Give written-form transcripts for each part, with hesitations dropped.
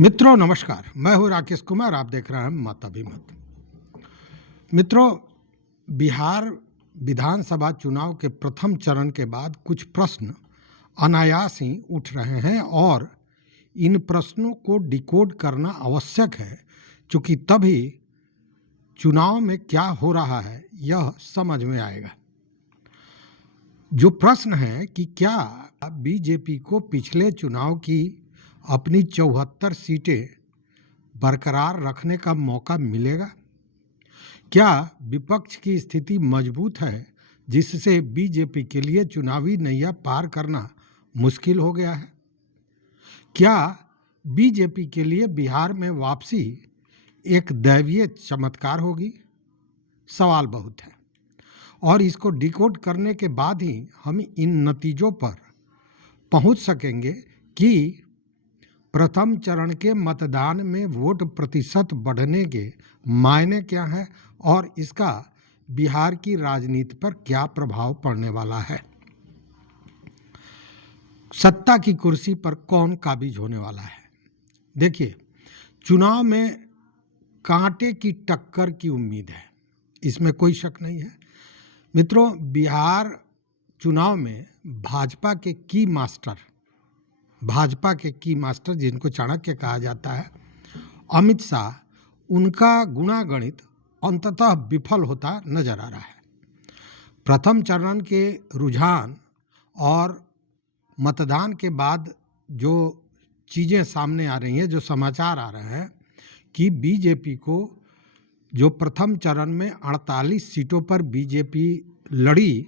मित्रों नमस्कार, मैं हूं राकेश कुमार। आप देख रहे हैं मत अभी मत। मित्रों, बिहार विधानसभा चुनाव के प्रथम चरण के बाद कुछ प्रश्न अनायास ही उठ रहे हैं और इन प्रश्नों को डिकोड करना आवश्यक है, क्योंकि तभी चुनाव में क्या हो रहा है यह समझ में आएगा। जो प्रश्न है कि क्या बीजेपी को पिछले चुनाव की अपनी 74 सीटें बरकरार रखने का मौका मिलेगा? क्या विपक्ष की स्थिति मजबूत है जिससे बीजेपी के लिए चुनावी नैया पार करना मुश्किल हो गया है? क्या बीजेपी के लिए बिहार में वापसी एक दैवीय चमत्कार होगी? सवाल बहुत है और इसको डिकोड करने के बाद ही हम इन नतीजों पर पहुंच सकेंगे कि प्रथम चरण के मतदान में वोट प्रतिशत बढ़ने के मायने क्या है और इसका बिहार की राजनीति पर क्या प्रभाव पड़ने वाला है। सत्ता की कुर्सी पर कौन काबिज होने वाला है? देखिए, चुनाव में कांटे की टक्कर की उम्मीद है, इसमें कोई शक नहीं है। मित्रों, बिहार चुनाव में भाजपा के की मास्टर जिनको चाणक्य कहा जाता है, अमित शाह, उनका गुणागणित अंततः विफल होता नजर आ रहा है। प्रथम चरण के रुझान और मतदान के बाद जो चीज़ें सामने आ रही हैं, जो समाचार आ रहे हैं कि बीजेपी को जो प्रथम चरण में 48 सीटों पर बीजेपी लड़ी,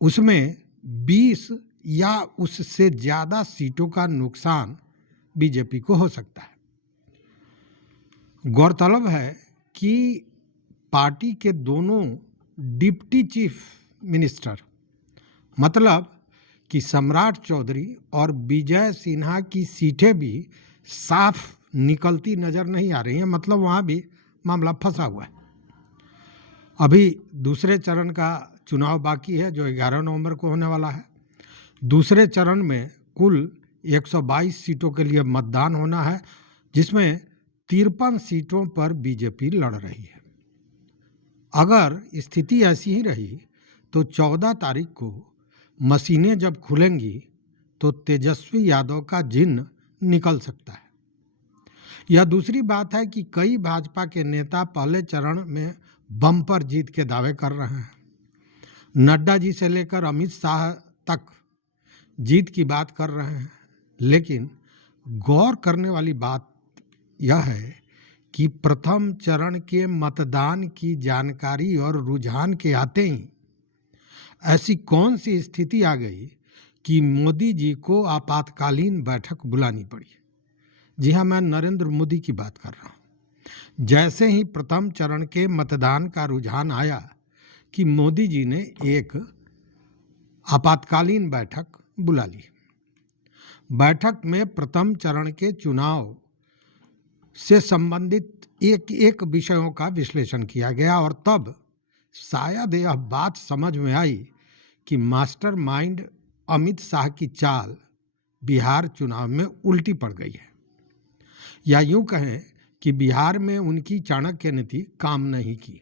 उसमें 20 या उससे ज़्यादा सीटों का नुकसान बीजेपी को हो सकता है। गौरतलब है कि पार्टी के दोनों डिप्टी चीफ मिनिस्टर, मतलब कि सम्राट चौधरी और विजय सिन्हा की सीटें भी साफ निकलती नज़र नहीं आ रही हैं, मतलब वहाँ भी मामला फंसा हुआ है। अभी दूसरे चरण का चुनाव बाकी है जो 11 नवंबर को होने वाला है। दूसरे चरण में कुल 122 सीटों के लिए मतदान होना है, जिसमें 53 सीटों पर बीजेपी लड़ रही है। अगर स्थिति ऐसी ही रही तो 14 तारीख को मशीनें जब खुलेंगी तो तेजस्वी यादव का जिन्न निकल सकता है। यह दूसरी बात है कि कई भाजपा के नेता पहले चरण में बम्पर जीत के दावे कर रहे हैं। नड्डा जी से लेकर अमित शाह तक जीत की बात कर रहे हैं, लेकिन गौर करने वाली बात यह है कि प्रथम चरण के मतदान की जानकारी और रुझान के आते ही ऐसी कौन सी स्थिति आ गई कि मोदी जी को आपातकालीन बैठक बुलानी पड़ी। जी हाँ, मैं नरेंद्र मोदी की बात कर रहा हूँ। जैसे ही प्रथम चरण के मतदान का रुझान आया कि मोदी जी ने एक आपातकालीन बैठक बुला ली। बैठक में प्रथम चरण के चुनाव से संबंधित एक विषयों का विश्लेषण किया गया और तब शायद यह बात समझ में आई कि मास्टरमाइंड अमित शाह की चाल बिहार चुनाव में उल्टी पड़ गई है, या यूं कहें कि बिहार में उनकी चाणक्य नीति काम नहीं की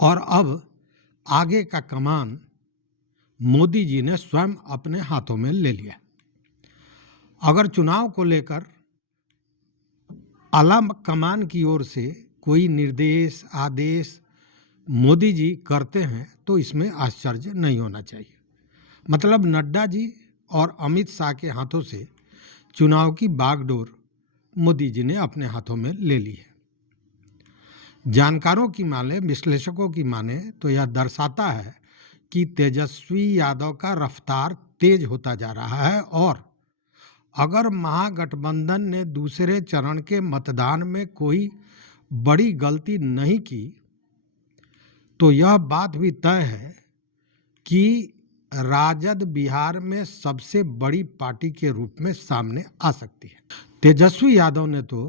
और अब आगे का कमान मोदी जी ने स्वयं अपने हाथों में ले लिया। अगर चुनाव को लेकर आला कमान की ओर से कोई निर्देश आदेश मोदी जी करते हैं तो इसमें आश्चर्य नहीं होना चाहिए। मतलब नड्डा जी और अमित शाह के हाथों से चुनाव की बागडोर मोदी जी ने अपने हाथों में ले ली है। जानकारों की माने, विश्लेषकों की माने तो यह दर्शाता है कि तेजस्वी यादव का रफ्तार तेज होता जा रहा है और अगर महागठबंधन ने दूसरे चरण के मतदान में कोई बड़ी गलती नहीं की तो यह बात भी तय है कि राजद बिहार में सबसे बड़ी पार्टी के रूप में सामने आ सकती है। तेजस्वी यादव ने तो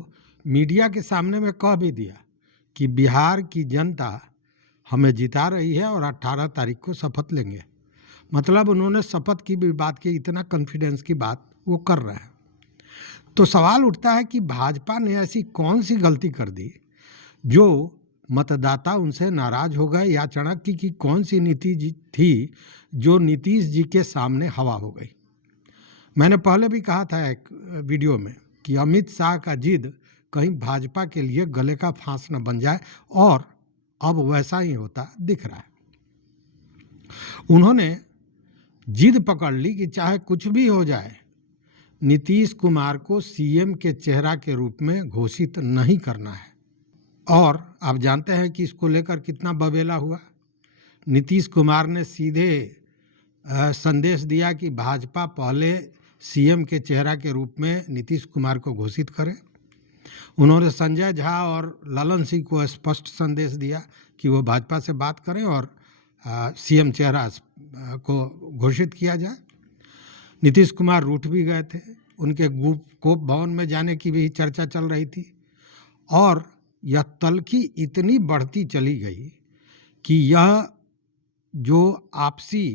मीडिया के सामने में कह भी दिया कि बिहार की जनता हमें जिता रही है और 18 तारीख को शपथ लेंगे। मतलब उन्होंने शपथ की भी बात की, इतना कॉन्फिडेंस की बात वो कर रहे हैं। तो सवाल उठता है कि भाजपा ने ऐसी कौन सी गलती कर दी जो मतदाता उनसे नाराज हो गए, या चाणक्य की कौन सी नीति थी जो नीतीश जी के सामने हवा हो गई। मैंने पहले भी कहा था एक वीडियो में कि अमित शाह का जिद कहीं भाजपा के लिए गले का फांस न बन जाए, और अब वैसा ही होता दिख रहा है। उन्होंने जिद पकड़ ली कि चाहे कुछ भी हो जाए, नीतीश कुमार को सीएम के चेहरा के रूप में घोषित नहीं करना है। और आप जानते हैं कि इसको लेकर कितना बवेला हुआ। नीतीश कुमार ने सीधे संदेश दिया कि भाजपा पहले सीएम के चेहरा के रूप में नीतीश कुमार को घोषित करे। उन्होंने संजय झा और ललन सिंह को स्पष्ट संदेश दिया कि वो भाजपा से बात करें और सीएम चेहरा को घोषित किया जाए। नीतीश कुमार रूठ भी गए थे, उनके कोप भवन में जाने की भी चर्चा चल रही थी, और यह तल्खी इतनी बढ़ती चली गई कि यह जो आपसी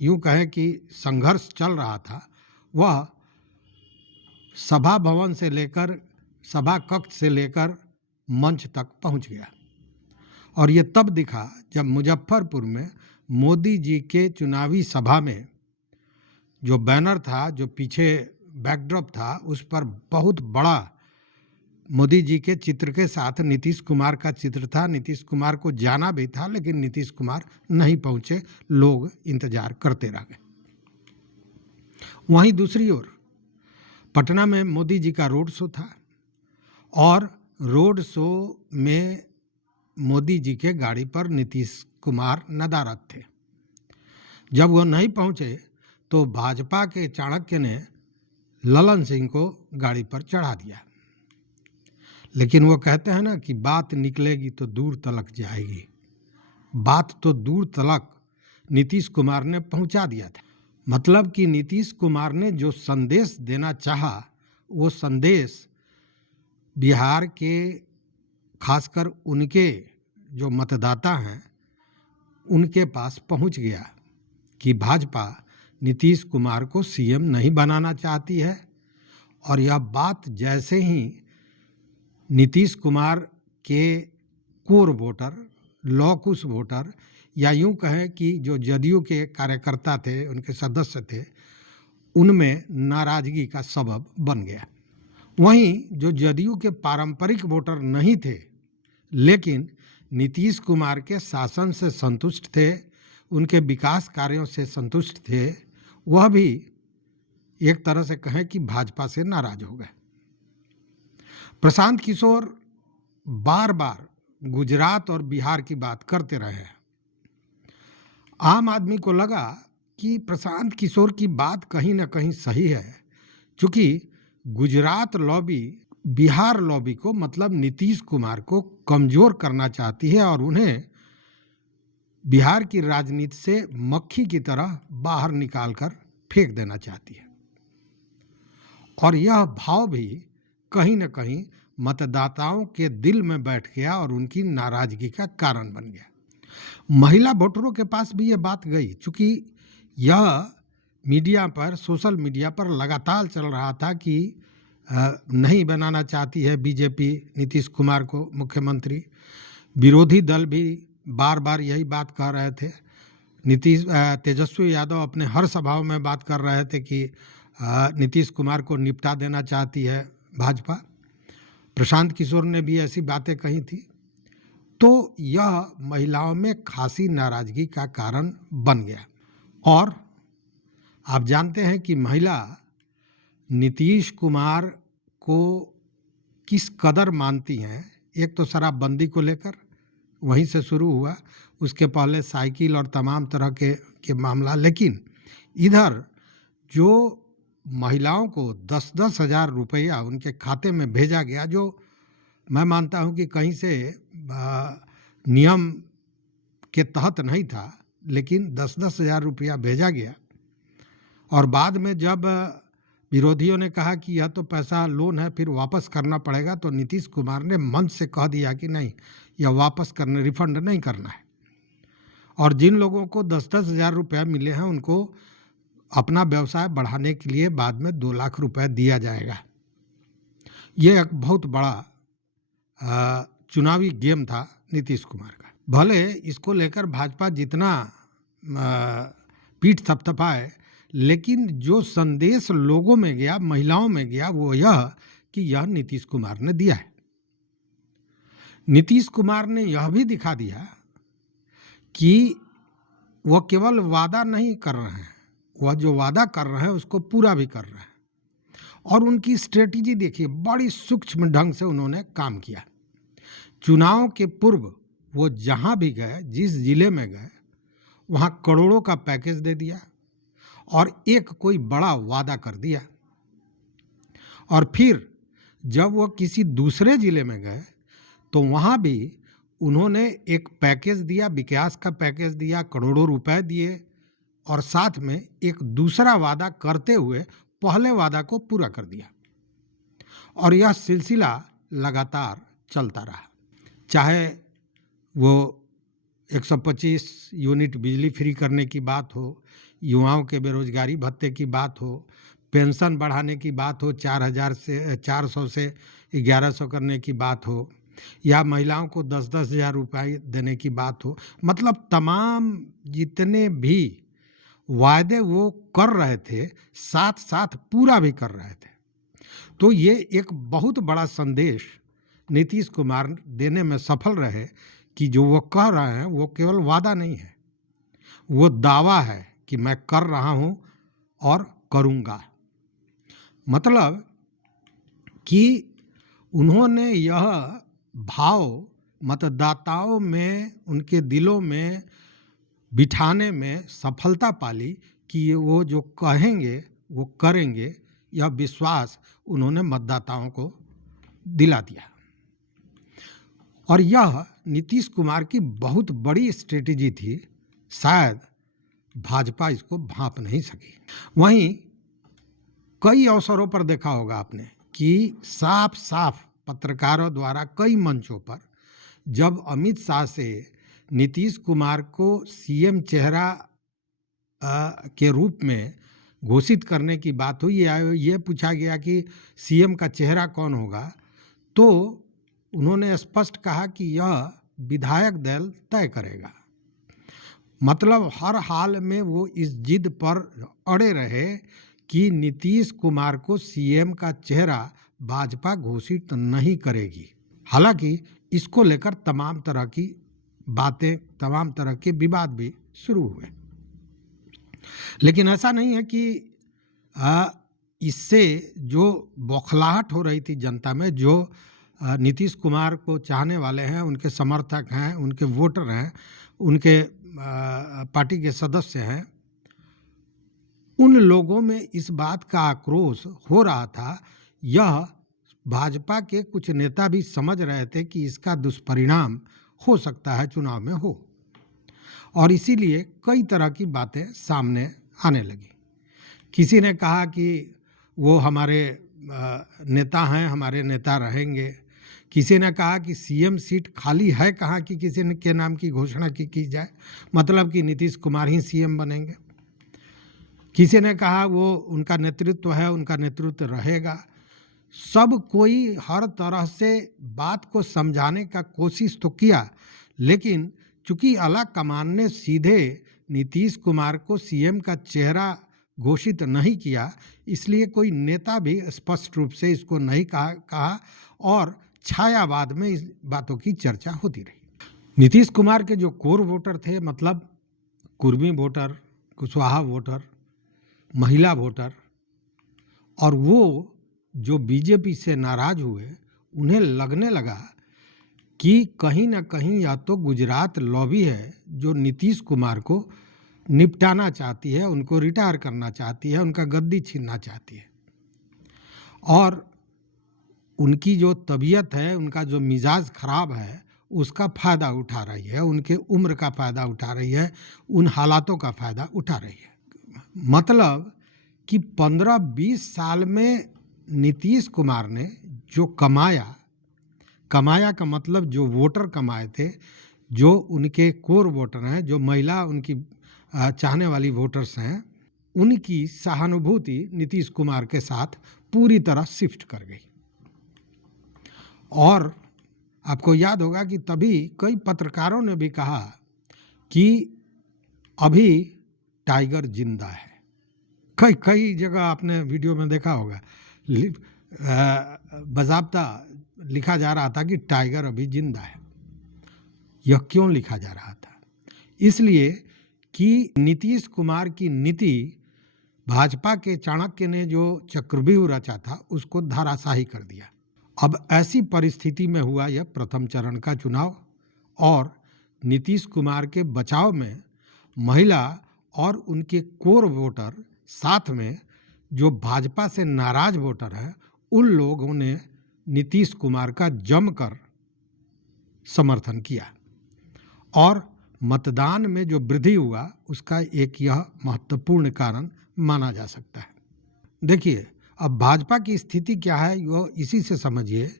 यूँ कहें कि संघर्ष चल रहा था, वह सभा भवन से लेकर सभा कक्ष से लेकर मंच तक पहुंच गया। और ये तब दिखा जब मुजफ्फरपुर में मोदी जी के चुनावी सभा में जो बैनर था, जो पीछे बैकड्रॉप था, उस पर बहुत बड़ा मोदी जी के चित्र के साथ नीतीश कुमार का चित्र था। नीतीश कुमार को जाना भी था, लेकिन नीतीश कुमार नहीं पहुंचे, लोग इंतजार करते रह गए। वहीं दूसरी ओर पटना में मोदी जी का रोड शो था, और रोड शो में मोदी जी के गाड़ी पर नीतीश कुमार नदारद थे। जब वह नहीं पहुंचे तो भाजपा के चाणक्य ने ललन सिंह को गाड़ी पर चढ़ा दिया। लेकिन वो कहते हैं ना कि बात निकलेगी तो दूर तलक जाएगी। बात तो दूर तलक नीतीश कुमार ने पहुंचा दिया था। मतलब कि नीतीश कुमार ने जो संदेश देना चाहा, वो संदेश बिहार के खासकर उनके जो मतदाता हैं उनके पास पहुंच गया कि भाजपा नीतीश कुमार को सीएम नहीं बनाना चाहती है। और यह बात जैसे ही नीतीश कुमार के कोर वोटर, लॉकुश वोटर, या यूं कहें कि जो जदयू के कार्यकर्ता थे, उनके सदस्य थे, उनमें नाराजगी का सबब बन गया। वहीं जो जदयू के पारंपरिक वोटर नहीं थे, लेकिन नीतीश कुमार के शासन से संतुष्ट थे, उनके विकास कार्यों से संतुष्ट थे, वह भी एक तरह से कहें कि भाजपा से नाराज हो गए। प्रशांत किशोर बार बार गुजरात और बिहार की बात करते रहे हैं। आम आदमी को लगा कि प्रशांत किशोर की बात कहीं ना कहीं सही है, क्योंकि गुजरात लॉबी बिहार लॉबी को, मतलब नीतीश कुमार को कमजोर करना चाहती है और उन्हें बिहार की राजनीति से मक्खी की तरह बाहर निकालकर फेंक देना चाहती है। और यह भाव भी कहीं न कहीं मतदाताओं के दिल में बैठ गया और उनकी नाराजगी का कारण बन गया। महिला वोटरों के पास भी यह बात गई, चूँकि यह मीडिया पर, सोशल मीडिया पर लगातार चल रहा था कि नहीं बनाना चाहती है बीजेपी नीतीश कुमार को मुख्यमंत्री। विरोधी दल भी बार बार यही बात कह रहे थे। तेजस्वी यादव अपने हर सभाओं में बात कर रहे थे कि नीतीश कुमार को निपटा देना चाहती है भाजपा। प्रशांत किशोर ने भी ऐसी बातें कही थी। तो यह महिलाओं में खासी नाराजगी का कारण बन गया। और आप जानते हैं कि महिला नीतीश कुमार को किस कदर मानती हैं। एक तो शराबबंदी को लेकर वहीं से शुरू हुआ, उसके पहले साइकिल और तमाम तरह के मामला। लेकिन इधर जो महिलाओं को 10-10 हज़ार रुपया उनके खाते में भेजा गया, जो मैं मानता हूं कि कहीं से नियम के तहत नहीं था, लेकिन 10-10 हज़ार रुपया भेजा गया। और बाद में जब विरोधियों ने कहा कि यह तो पैसा लोन है, फिर वापस करना पड़ेगा, तो नीतीश कुमार ने मंच से कह दिया कि नहीं, यह वापस करने, रिफंड नहीं करना है। और जिन लोगों को 10-10 हज़ार रुपया मिले हैं उनको अपना व्यवसाय बढ़ाने के लिए बाद में 2 लाख रुपए दिया जाएगा। ये एक बहुत बड़ा चुनावी गेम था नीतीश कुमार का। भले इसको लेकर भाजपा जितना पीठ थपथपाए, लेकिन जो संदेश लोगों में गया, महिलाओं में गया, वो यह कि यह नीतीश कुमार ने दिया है। नीतीश कुमार ने यह भी दिखा दिया कि वह केवल वादा नहीं कर रहे हैं, वह जो वादा कर रहे हैं उसको पूरा भी कर रहे हैं। और उनकी स्ट्रेटेजी देखिए, बड़ी सूक्ष्म ढंग से उन्होंने काम किया। चुनाव के पूर्व वो जहां भी गए, जिस जिले में गए, वहां करोड़ों का पैकेज दे दिया और एक कोई बड़ा वादा कर दिया। और फिर जब वो किसी दूसरे जिले में गए तो वहां भी उन्होंने एक पैकेज दिया, विकास का पैकेज दिया, करोड़ों रुपए दिए और साथ में एक दूसरा वादा करते हुए पहले वादा को पूरा कर दिया। और यह सिलसिला लगातार चलता रहा, चाहे वो 125 यूनिट बिजली फ्री करने की बात हो, युवाओं के बेरोजगारी भत्ते की बात हो, पेंशन बढ़ाने की बात हो, 400 से 1100 करने की बात हो, या महिलाओं को 10-10 हज़ार रुपये देने की बात हो। मतलब तमाम जितने भी वायदे वो कर रहे थे, साथ साथ पूरा भी कर रहे थे। तो ये एक बहुत बड़ा संदेश नीतीश कुमार देने में सफल रहे कि जो वो कह रहे हैं वो केवल वादा नहीं है, वो दावा है कि मैं कर रहा हूं और करूंगा। मतलब कि उन्होंने यह भाव मतदाताओं में, उनके दिलों में बिठाने में सफलता पाली कि ये वो जो कहेंगे वो करेंगे। यह विश्वास उन्होंने मतदाताओं को दिला दिया और यह नीतीश कुमार की बहुत बड़ी स्ट्रेटेजी थी। शायद भाजपा इसको भांप नहीं सकी। वहीं कई अवसरों पर देखा होगा आपने कि साफ साफ पत्रकारों द्वारा कई मंचों पर जब अमित शाह से नीतीश कुमार को सीएम चेहरा के रूप में घोषित करने की बात हुई, ये पूछा गया कि सीएम का चेहरा कौन होगा, तो उन्होंने स्पष्ट कहा कि यह विधायक दल तय करेगा। मतलब हर हाल में वो इस जिद पर अड़े रहे कि नीतीश कुमार को सीएम का चेहरा भाजपा घोषित नहीं करेगी। हालांकि इसको लेकर तमाम तरह की बातें, तमाम तरह के विवाद भी शुरू हुए, लेकिन ऐसा नहीं है कि इससे जो बौखलाहट हो रही थी जनता में, जो नीतीश कुमार को चाहने वाले हैं, उनके समर्थक हैं, उनके वोटर हैं, उनके पार्टी के सदस्य हैं, उन लोगों में इस बात का आक्रोश हो रहा था। यह भाजपा के कुछ नेता भी समझ रहे थे कि इसका दुष्परिणाम हो सकता है चुनाव में हो, और इसीलिए कई तरह की बातें सामने आने लगी। किसी ने कहा कि वो हमारे नेता हैं, हमारे नेता रहेंगे। किसी ने कहा कि सीएम सीट खाली है कहाँ कि किसी ने के नाम की घोषणा की जाए, मतलब कि नीतीश कुमार ही सीएम बनेंगे। किसी ने कहा वो उनका नेतृत्व है, उनका नेतृत्व रहेगा। सब कोई हर तरह से बात को समझाने का कोशिश तो किया, लेकिन चूंकि आला कमान ने सीधे नीतीश कुमार को सीएम का चेहरा घोषित नहीं किया, इसलिए कोई नेता भी स्पष्ट रूप से इसको नहीं कहा और छायावाद में इस बातों की चर्चा होती रही। नीतीश कुमार के जो कोर वोटर थे, मतलब कुर्मी वोटर, कुशवाहा वोटर, महिला वोटर, और वो जो बीजेपी से नाराज हुए, उन्हें लगने लगा कि कहीं ना कहीं या तो गुजरात लॉबी है जो नीतीश कुमार को निपटाना चाहती है, उनको रिटायर करना चाहती है, उनका गद्दी छीनना चाहती है, और उनकी जो तबीयत है, उनका जो मिजाज खराब है, उसका फ़ायदा उठा रही है, उनके उम्र का फ़ायदा उठा रही है, उन हालातों का फ़ायदा उठा रही है। मतलब कि 15-20 साल में नीतीश कुमार ने जो कमाया का मतलब जो वोटर कमाए थे, जो उनके कोर वोटर हैं, जो महिला उनकी चाहने वाली वोटर्स हैं, उनकी सहानुभूति नीतीश कुमार के साथ पूरी तरह शिफ्ट कर गई। और आपको याद होगा कि तभी कई पत्रकारों ने भी कहा कि अभी टाइगर जिंदा है। कई कई जगह आपने वीडियो में देखा होगा, बाज़ाब्ता लिखा जा रहा था कि टाइगर अभी जिंदा है। यह क्यों लिखा जा रहा था? इसलिए कि नीतीश कुमार की नीति, भाजपा के चाणक्य ने जो चक्रव्यूह रचा था उसको धराशायी कर दिया। अब ऐसी परिस्थिति में हुआ यह प्रथम चरण का चुनाव, और नीतीश कुमार के बचाव में महिला और उनके कोर वोटर, साथ में जो भाजपा से नाराज वोटर हैं, उन लोगों ने नीतीश कुमार का जमकर समर्थन किया और मतदान में जो वृद्धि हुआ उसका एक यह महत्वपूर्ण कारण माना जा सकता है। देखिए, अब भाजपा की स्थिति क्या है वो इसी से समझिए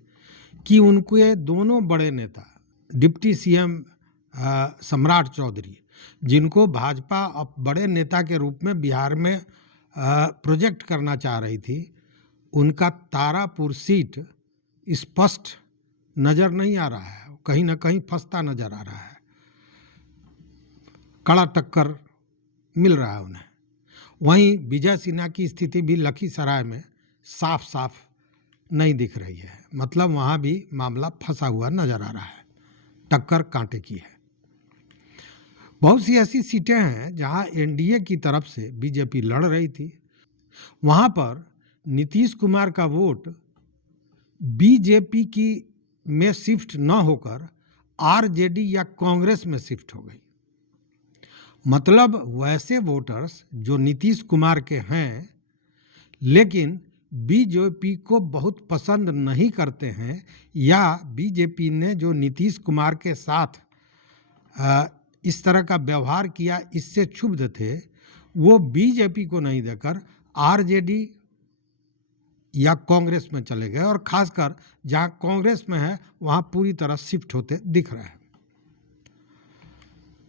कि उनके दोनों बड़े नेता, डिप्टी सीएम सम्राट चौधरी, जिनको भाजपा अब बड़े नेता के रूप में बिहार में प्रोजेक्ट करना चाह रही थी, उनका तारापुर सीट स्पष्ट नज़र नहीं आ रहा है, कहीं ना कहीं फंसता नज़र आ रहा है, कड़ा टक्कर मिल रहा है उन्हें। वहीं विजय सिन्हा की स्थिति भी लखीसराय में साफ साफ नहीं दिख रही है, मतलब वहाँ भी मामला फंसा हुआ नज़र आ रहा है, टक्कर कांटे की है। बहुत सी ऐसी सीटें हैं जहां एनडीए की तरफ से बीजेपी लड़ रही थी, वहां पर नीतीश कुमार का वोट बीजेपी की में शिफ्ट न होकर आरजेडी या कांग्रेस में शिफ्ट हो गई। मतलब वैसे वोटर्स जो नीतीश कुमार के हैं लेकिन बीजेपी को बहुत पसंद नहीं करते हैं, या बीजेपी ने जो नीतीश कुमार के साथ इस तरह का व्यवहार किया इससे क्षुब्ध थे, वो बीजेपी को नहीं देकर आरजेडी या कांग्रेस में चले गए, और खासकर जहां कांग्रेस में है वहां पूरी तरह शिफ्ट होते दिख रहे हैं।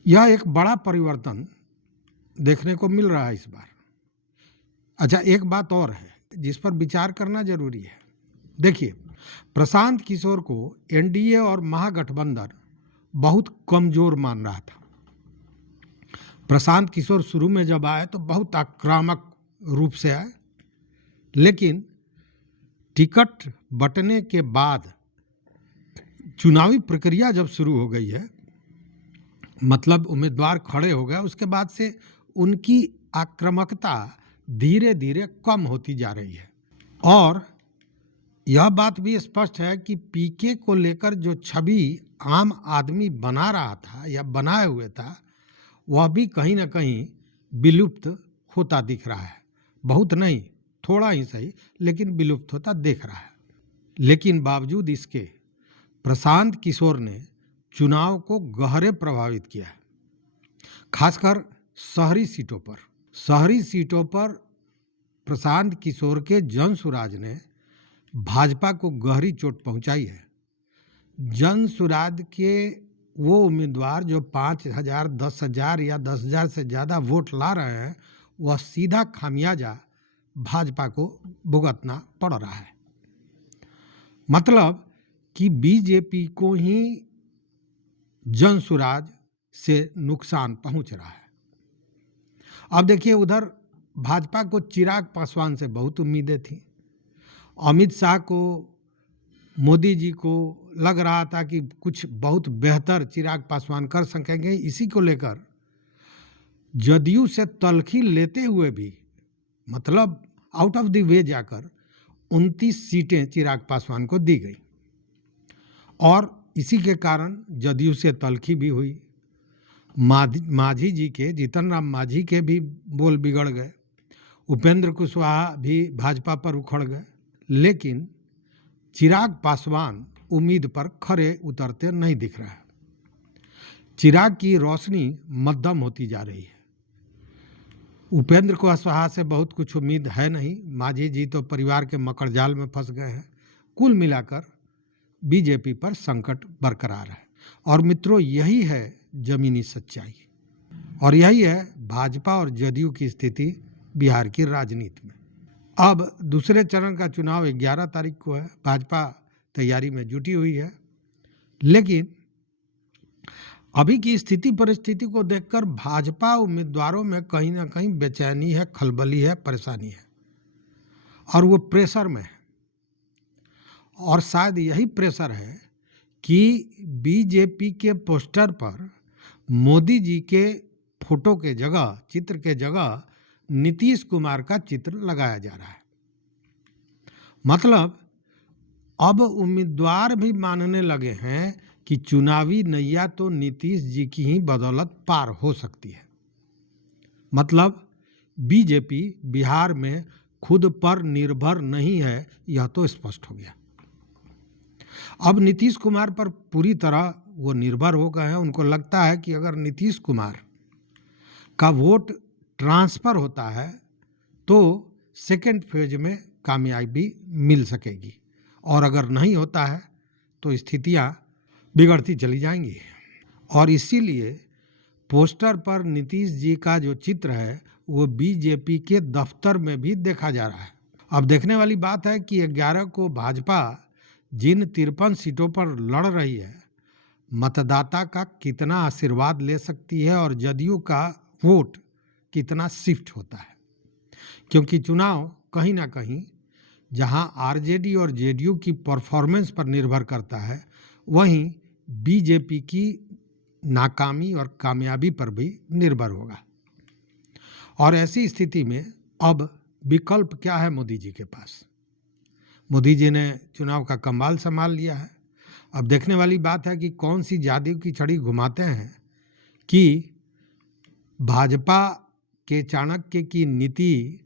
यह एक बड़ा परिवर्तन देखने को मिल रहा है इस बार। अच्छा, एक बात और है जिस पर विचार करना जरूरी है। देखिए, प्रशांत किशोर को एनडीए और महागठबंधन बहुत कमजोर मान रहा था। प्रशांत किशोर शुरू में जब आए तो बहुत आक्रामक रूप से आए, लेकिन टिकट बंटने के बाद चुनावी प्रक्रिया जब शुरू हो गई है, मतलब उम्मीदवार खड़े हो गए, उसके बाद से उनकी आक्रामकता धीरे धीरे कम होती जा रही है। और यह बात भी स्पष्ट है कि पीके को लेकर जो छवि आम आदमी बना रहा था या बनाए हुए था, वह भी कहीं ना कहीं विलुप्त होता दिख रहा है। बहुत नहीं, थोड़ा ही सही, लेकिन विलुप्त होता दिख रहा है। लेकिन बावजूद इसके प्रशांत किशोर ने चुनाव को गहरे प्रभावित किया है, खासकर शहरी सीटों पर प्रशांत किशोर के जनसुराज ने भाजपा को गहरी चोट पहुंचाई है। जनसुराज के वो उम्मीदवार जो 5,000, 10,000 या 10,000 से ज़्यादा वोट ला रहे हैं, वह सीधा खामियाजा भाजपा को भुगतना पड़ रहा है। मतलब कि बीजेपी को ही जनसुराज से नुकसान पहुंच रहा है। अब देखिए, उधर भाजपा को चिराग पासवान से बहुत उम्मीदें थी। अमित शाह को, मोदी जी को लग रहा था कि कुछ बहुत बेहतर चिराग पासवान कर सकेंगे। इसी को लेकर जदयू से तलखी लेते हुए भी, मतलब आउट ऑफ द वे जाकर 29 सीटें चिराग पासवान को दी गई, और इसी के कारण जदयू से तलखी भी हुई। माझी जी के, जीतन राम माझी के भी बोल बिगड़ गए, उपेंद्र कुशवाहा भी भाजपा पर उखड़ गए, लेकिन चिराग पासवान उम्मीद पर खरे उतरते नहीं दिख रहा है। चिराग की रोशनी मध्यम होती जा रही है। उपेंद्र कुशवाहा से बहुत कुछ उम्मीद है नहीं, माझी जी तो परिवार के मकड़जाल में फंस गए हैं। कुल मिलाकर बीजेपी पर संकट बरकरार है। और मित्रों, यही है जमीनी सच्चाई, और यही है भाजपा और जदयू की स्थिति बिहार की राजनीति में। अब दूसरे चरण का चुनाव 11 तारीख को है। भाजपा तैयारी में जुटी हुई है, लेकिन अभी की स्थिति परिस्थिति को देखकर भाजपा उम्मीदवारों में कहीं ना कहीं बेचैनी है, खलबली है, परेशानी है, और वो प्रेशर में है। और शायद यही प्रेशर है कि बीजेपी के पोस्टर पर मोदी जी के फोटो के जगह, चित्र के जगह नीतीश कुमार का चित्र लगाया जा रहा है। मतलब अब उम्मीदवार भी मानने लगे हैं कि चुनावी नैया तो नीतीश जी की ही बदौलत पार हो सकती है। मतलब बीजेपी बिहार में खुद पर निर्भर नहीं है, यह तो स्पष्ट हो गया। अब नीतीश कुमार पर पूरी तरह वो निर्भर हो गए हैं। उनको लगता है कि अगर नीतीश कुमार का वोट ट्रांसफर होता है तो सेकेंड फेज में कामयाबी मिल सकेगी, और अगर नहीं होता है तो स्थितियां बिगड़ती चली जाएंगी। और इसीलिए पोस्टर पर नीतीश जी का जो चित्र है वो बीजेपी के दफ्तर में भी देखा जा रहा है। अब देखने वाली बात है कि 11 को भाजपा जिन 53 सीटों पर लड़ रही है, मतदाता का कितना आशीर्वाद ले सकती है और जदयू का वोट कितना शिफ्ट होता है। क्योंकि चुनाव कहीं ना कहीं जहां आरजेडी और जेडीयू की परफॉर्मेंस पर निर्भर करता है, वहीं बीजेपी की नाकामी और कामयाबी पर भी निर्भर होगा। और ऐसी स्थिति में अब विकल्प क्या है मोदी जी के पास? मोदी जी ने चुनाव का कमाल संभाल लिया है। अब देखने वाली बात है कि कौन सी जादू की छड़ी घुमाते हैं कि भाजपा के चाणक्य की नीति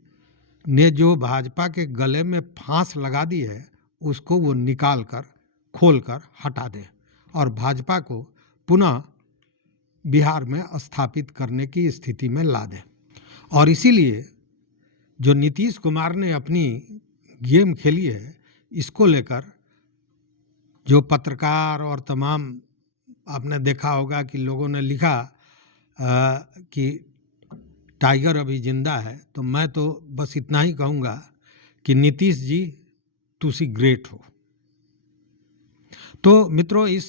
ने जो भाजपा के गले में फांस लगा दी है उसको वो निकाल कर, खोल कर हटा दे और भाजपा को पुनः बिहार में स्थापित करने की स्थिति में ला दे। और इसीलिए जो नीतीश कुमार ने अपनी गेम खेली है, इसको लेकर जो पत्रकार और तमाम आपने देखा होगा कि लोगों ने लिखा कि टाइगर अभी जिंदा है, तो मैं तो बस इतना ही कहूँगा कि नीतीश जी तुसी ग्रेट हो। तो मित्रों, इस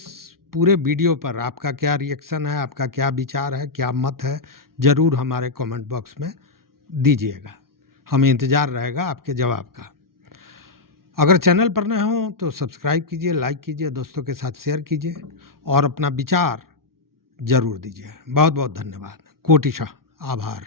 पूरे वीडियो पर आपका क्या रिएक्शन है, आपका क्या विचार है, क्या मत है, ज़रूर हमारे कमेंट बॉक्स में दीजिएगा। हमें इंतज़ार रहेगा आपके जवाब का। अगर चैनल पर नए हो तो सब्सक्राइब कीजिए, लाइक कीजिए, दोस्तों के साथ शेयर कीजिए और अपना विचार ज़रूर दीजिए। बहुत बहुत धन्यवाद। कोटिशः आभार।